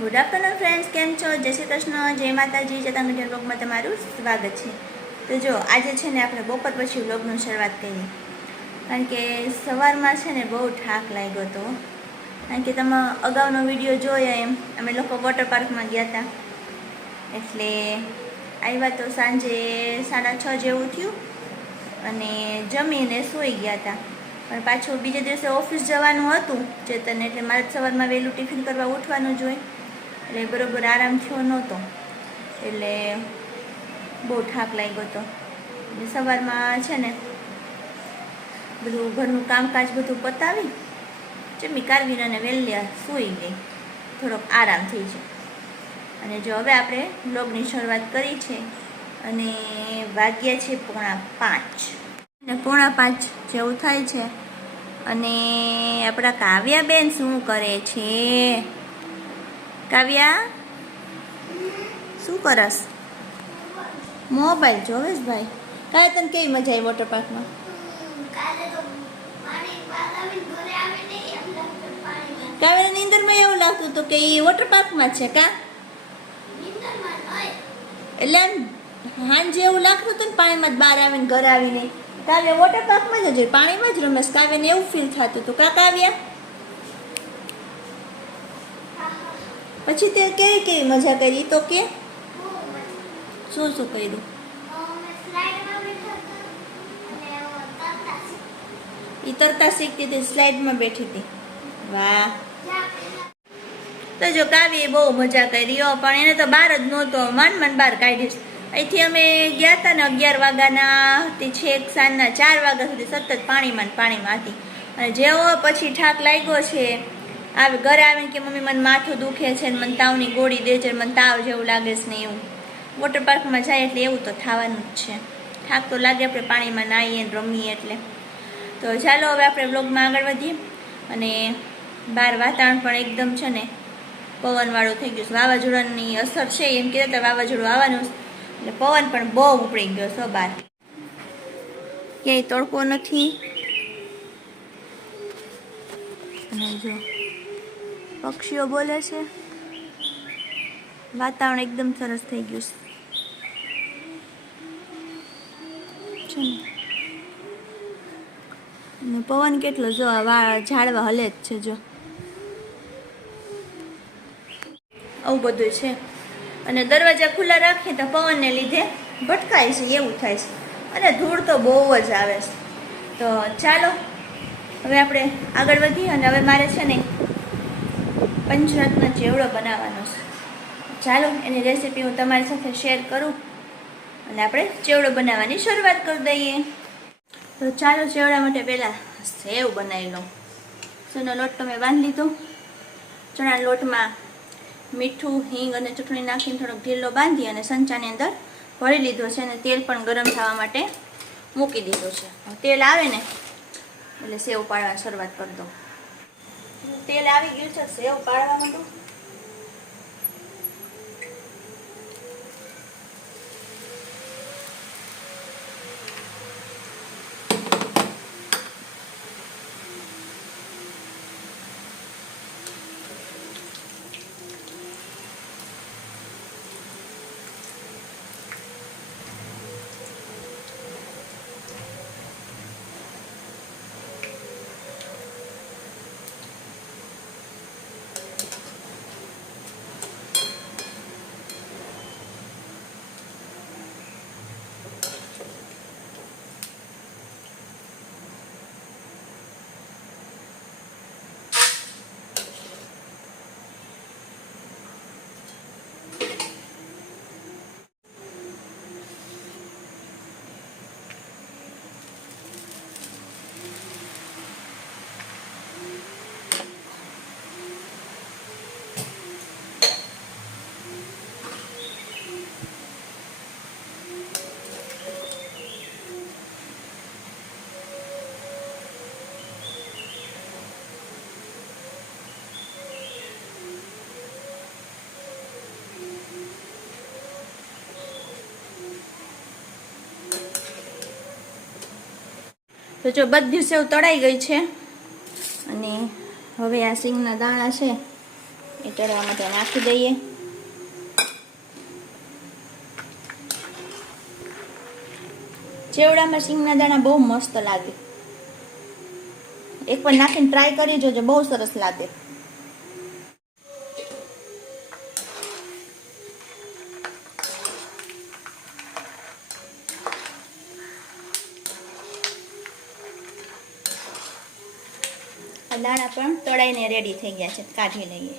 Good afternoon friends, કેમ છો? જય શ્રી કૃષ્ણ, જય માતાજી. ચેતન ગઢિયા બ્લોગમાં તમારું સ્વાગત છે. તો જો આજે છે ને આપણે બપોર પછી બ્લોગની શરૂઆત કરી, કારણ કે સવારમાં છે ને બહુ થાક લાગ્યો હતો. કારણ કે તમે અગાઉનો વિડીયો જોયો એમ અમે લોકો વોટર પાર્કમાં ગયા હતા, એટલે આવ્યા તો સાંજે 6:30 જેવું થયું અને જમીને સૂઈ ગયા હતા. પણ પાછું બીજે દિવસે ઓફિસ જવાનું હતું ચેતન, એટલે મારે સવારમાં વહેલું ટિફિન કરવા ઉઠવાનું જ હોય, એટલે બરોબર આરામ થયો નહોતો, એટલે બહુ થાક લાગ્યો હતો. સવારમાં છે ને બધું ઘરનું કામકાજ બધું પતાવી જમી કારવીને અને વહેલી સૂઈ ગઈ, થોડોક આરામ થઈ જાય. અને જો હવે આપણે બ્લોગની શરૂઆત કરી છે અને વાગ્યા છે 4:45 અને 4:45 જેવું થાય છે. અને આપણા કાવ્યાબેન શું કરે છે? કાવ્યા શું કરસ? મોબાઈલ જોવેશ ભાઈ. કાવ્યા, તને કેવી મજા આવી વોટર પાર્કમાં? કાવ્યાની નીંદરમાં એવું લાગતું હતું કે એ વોટર પાર્કમાં છે કા? એટલે એમ હાંજે એવું લાગતું હતું ને પાણીમાં જ બહાર આવીને ઘરે આવીને કાવ્ય વોટર પાર્કમાં જ હોય, પાણીમાં જ રમેશ. કાવ્યને એવું ફીલ થતું હતું કા કાવ્યા? પછી તે કેવી કેવી મજા કરી તો કે? શું શું કર્યું? એ તરતા શીખતી હતી, સ્લાઇડમાં બેઠી હતી. વાહ. તો જો કાવ્યએ બહુ મજા કરી, પણ એને તો બહાર જ નહોતો, માંડ બહાર કાઢીશ. અહીંથી અમે ગયા હતા ને 11 વાગ્યાના તે છેક સાંજના 4 વાગ્યા સુધી સતત પાણીમાં હતી. અને જેવો પછી થાક લાગ્યો છે, ઘરે આવીને કે મમ્મી મને માથું દુખે છે ને મને તાવની ગોળી દે છે, મને તાવ જેવું લાગે છે ને એવું. વોટર પાર્કમાં જાય એટલે એવું તો થવાનું જ છે, થાક તો લાગે. આપણે પાણીમાં નાહીએ ને રમીએ એટલે. તો ચાલો હવે આપણે બ્લોગમાં આગળ વધીએ. અને બહાર વાતાવરણ પણ એકદમ છે ને પવનવાળું થઈ ગયું છે. વાવાઝોડાની અસર છે એમ કહેતા હતા, વાવાઝોડું આવવાનું, એટલે પવન પણ બહુ ઉપડી ગયો છે બહાર. ક્યાંય તડકો નથી. અને જો પક્ષીઓ બોલે છે, વાતાવરણ એકદમ સરસ થઈ ગયું છે. અને પવન કેટલો, જો ઝાડવા હલે જ છે, જો આવું બધું છે. અને દરવાજા ખુલ્લા રાખીએ તો પવનને લીધે ભટકાય છે એવું થાય છે, અને ધૂળ તો બહુ જ આવે છે. તો ચાલો હવે આપણે આગળ વધીએ. અને હવે મારે છે ને પંચરત્ન ચેવડો બનાવવાનો છે. ચાલો એની રેસીપી હું તમારી સાથે શેર કરું અને આપણે ચેવડો બનાવવાની શરૂઆત કરી દઈએ. તો ચાલો ચેવડા માટે પહેલાં સેવ બનાવી લઉં. સેવનો લોટ તો મેં બાંધી લીધો. ચણાના લોટમાં મીઠું, હિંગ અને ચટણી નાખીને થોડોક ઢીલો બાંધી અને સંચાની અંદર ભરી લીધો છે. અને તેલ પણ ગરમ થવા માટે મૂકી દીધો છે. તેલ આવે ને એટલે સેવ પાડવાની શરૂઆત કરી દો. તેલ આવી ગયું છે, સેવ પાડવા માંડું. તો જો બધી સેવ તળાઈ ગઈ છે. અને હવે આ સિંગના દાણા છે એ તળવા માટે નાખી દઈએ. ચેવડામાં સિંગના દાણા બહુ મસ્ત લાગે. એક પણ નાખીને ટ્રાય કરી જોજો, બહુ સરસ લાગે. આ દાણા પણ તળાઈને રેડી થઈ ગયા છે, કાઢી લઈએ.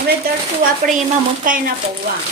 હવે તળશું આપણે એમાં મકાઈના પૌવા.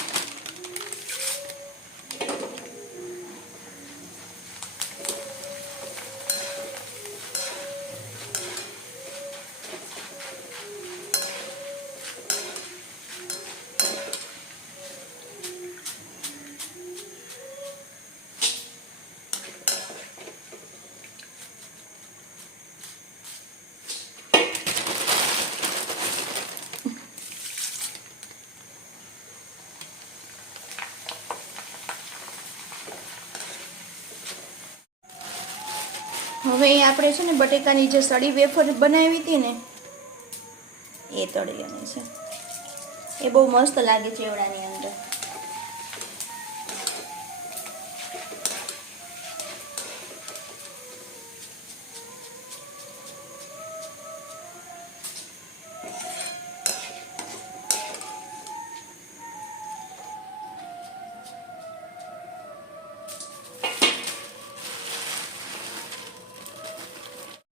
હવે આપણે છે ને બટેકાની જે સળી વેફર બનાવી હતી ને એ તળીને છે, એ બહુ મસ્ત લાગે ચેવડાની અંદર.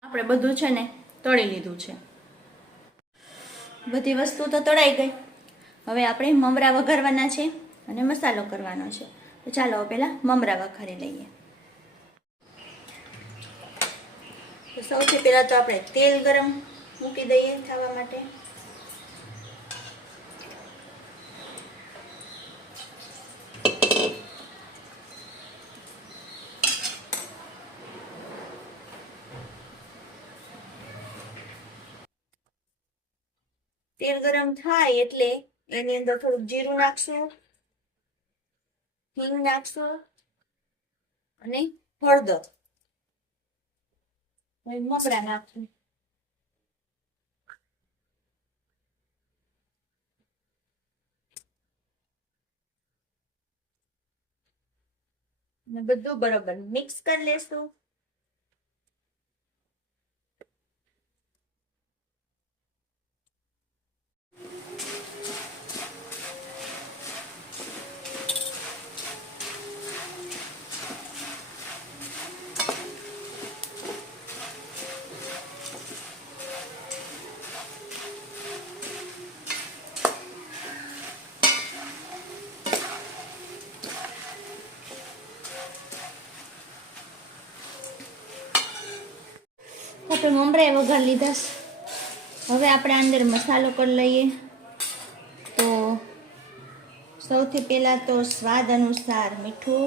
આપણે બધું છે ને તળી લીધું છે, બધી વસ્તુ તો તળાઈ ગઈ. હવે આપણે મમરા વઘારવાના છે અને મસાલો કરવાનો છે. તો ચાલો પહેલાં મમરા વઘારી લઈએ. તો સૌથી પહેલાં તો આપણે તેલ ગરમ મૂકી દઈએ ખાવા માટે. તેલ ગરમ થાય એટલે એની અંદર થોડુંક જીરું નાખશું, હિંગ નાખશું અને હળદર. મમરા નાખશું. અને બધું બરોબર મિક્સ કરી લેશું. આપણે મમરા વઘાર લીધા. હવે આપણે અંદર મસાલો કરી લઈએ. તો સૌથી પહેલાં તો સ્વાદ અનુસાર મીઠું,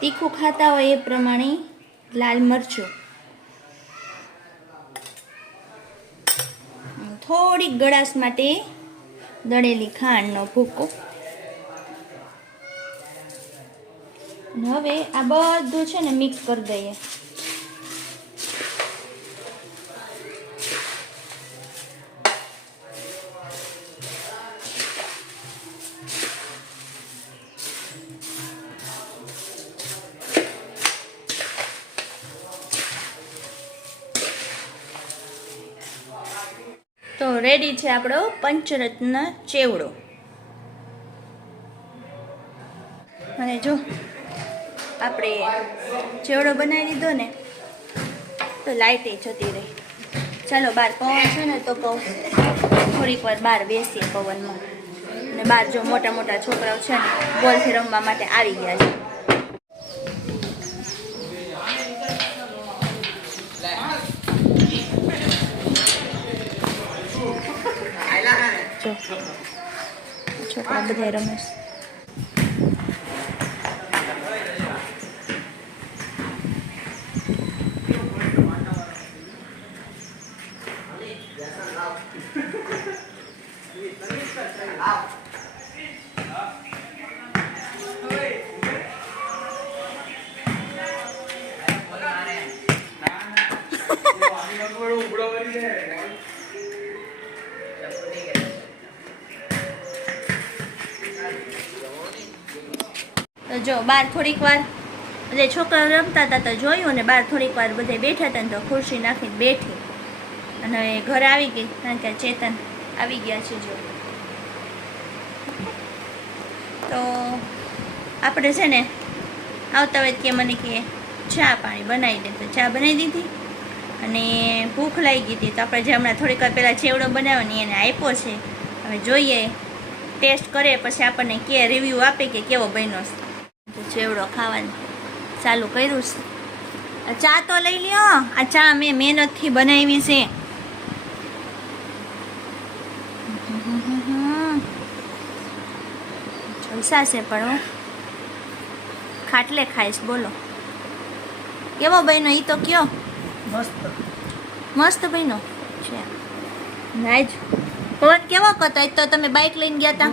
તીખું ખાતા હોય એ પ્રમાણે લાલ મરચું, થોડીક ગળાશ માટે દળેલી ખાંડનો ભૂકો. હવે આ બધું છે ને મિક્સ કરી દઈએ. તો રેડી છે આપણો પંચરત્ન ચેવડો. અને જો આપણે ચેવડો બનાવી લીધો ને તો લાઇટે જતી રહી. ચાલો બહાર પવન છે ને તો કહું થોડીક વાર બહાર બેસીએ પવનમાં. અને બહાર જો મોટા મોટા છોકરાઓ છે ને બોલથી રમવા માટે આવી ગયા છે. જો છોકરા બધા રમે છે. તો જો બહાર થોડીક વાર એટલે છોકરા રમતા હતા તો જોયું ને બહાર થોડીક વાર બધે બેઠા હતા ને તો ખુરશી નાખીને બેઠી અને હવે ઘરે આવી ગઈ કારણ કે ચેતન આવી ગયા છે જો. તો આપણે છે ને આવતા હોય કે મને કે ચા પાણી બનાવી દે તો ચા બનાવી દીધી અને ભૂખ લાગી ગઈ હતી તો આપણે જે હમણાં થોડીક વાર પહેલાં ચેવડો બનાવવાની એને આપ્યો છે. હવે જોઈએ ટેસ્ટ કરે પછી આપણને કે રિવ્યૂ આપે કે કેવો બન્યો છે. તો ચેવડો ખાવાનું ચાલુ કર્યું છે. ચા તો લઈ લ્યો. આ ચા મેં મહેનતથી બનાવી છે. જલસા છે પણ હું ખાટલે ખાઈશ. બોલો કેવો બન્યો એ તો કયો. મસ્ત બન્યો છે. રાજ પવન કેવો હતો? તો તમે બાઇક લઈને ગયા હતા.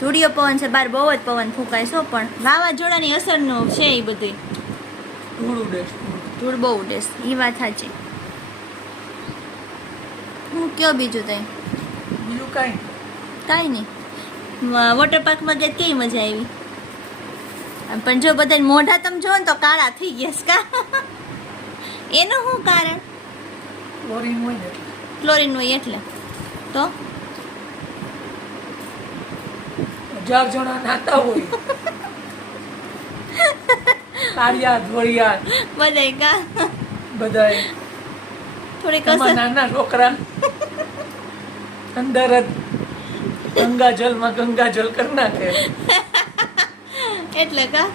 ધૂળિયો પવન છે બહાર, બહુ જ પવન ફૂંકાય છો પણ વાવાઝોડાની અસરનું છે એ બધું. ધૂળ બહુ ઉડે એ વાત સાચી. હું કયો બીજું તઈ? બીજું કાંઈ નહીં. વોટર પાર્કમાં ગયા કેવી મજા આવી? પણ જો બધા મોઢા તમે જો ને તો કાળા થઈ ગયા કા. એનું શું કારણ? ક્લોરીન હોય એટલે. તો 1000 જણા નાતા હોય કાળિયા ધોળિયા બધાય કા બધાય થોડીક અસર. નાના છોકરા અંદર જ ગંગાજલમાં ગંગાજલ કરી નાખે એટલે કા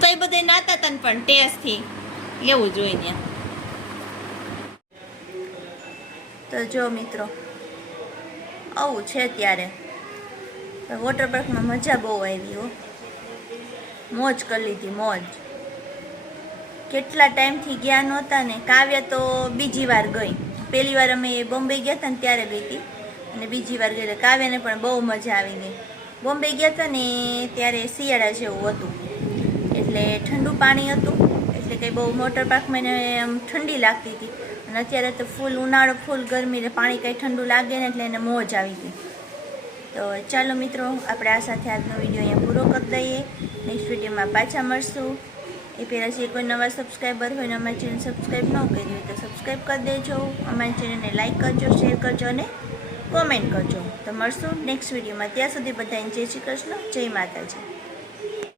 તો એ બધા નાતા તન પણ ટેસ્ટથી એવું જોઈને. તો જો મિત્રો આવું છે ત્યારે વોટર પાર્કમાં મજા બહુ આવી હો. મોજ કરી લીધી મોજ. કેટલા ટાઈમથી ગયા નહોતા ને. કાવ્ય તો બીજી વાર ગઈ. પહેલી વાર અમે બોમ્બે ગયા હતા ને ત્યારે ગઈ હતી અને બીજી વાર ગઈ. કાવ્યને પણ બહુ મજા આવી ગઈ. બોમ્બે ગયા હતા ને ત્યારે શિયાળા જેવું હતું એટલે ઠંડુ પાણી હતું એટલે કંઈ બહુ વોટર પાર્કમાં એને આમ ઠંડી લાગતી હતી અને અત્યારે તો ફૂલ ઉનાળો ફૂલ ગરમી પાણી કંઈ ઠંડુ લાગે ને એટલે એને મોજ આવી ગઈ. તો ચાલો મિત્રો આપણે આ સાથે આજનો વિડીયો અહીંયા પૂરો કરી દઈએ. નેક્સ્ટ વિડીયોમાં પાછા મળશું. એ પહેલાં જે કોઈ નવા સબસ્ક્રાઈબર હોય ને અમારી ચેનલ સબસ્ક્રાઈબ ન કરી હોય તો સબસ્ક્રાઈબ કરી દેજો. અમારી ચેનલને લાઈક કરજો, શેર કરજો અને કોમેન્ટ કરજો. તો મળશું નેક્સ્ટ વિડીયોમાં. ત્યાં સુધી બધાને જય શ્રી કૃષ્ણ, જય માતાજી.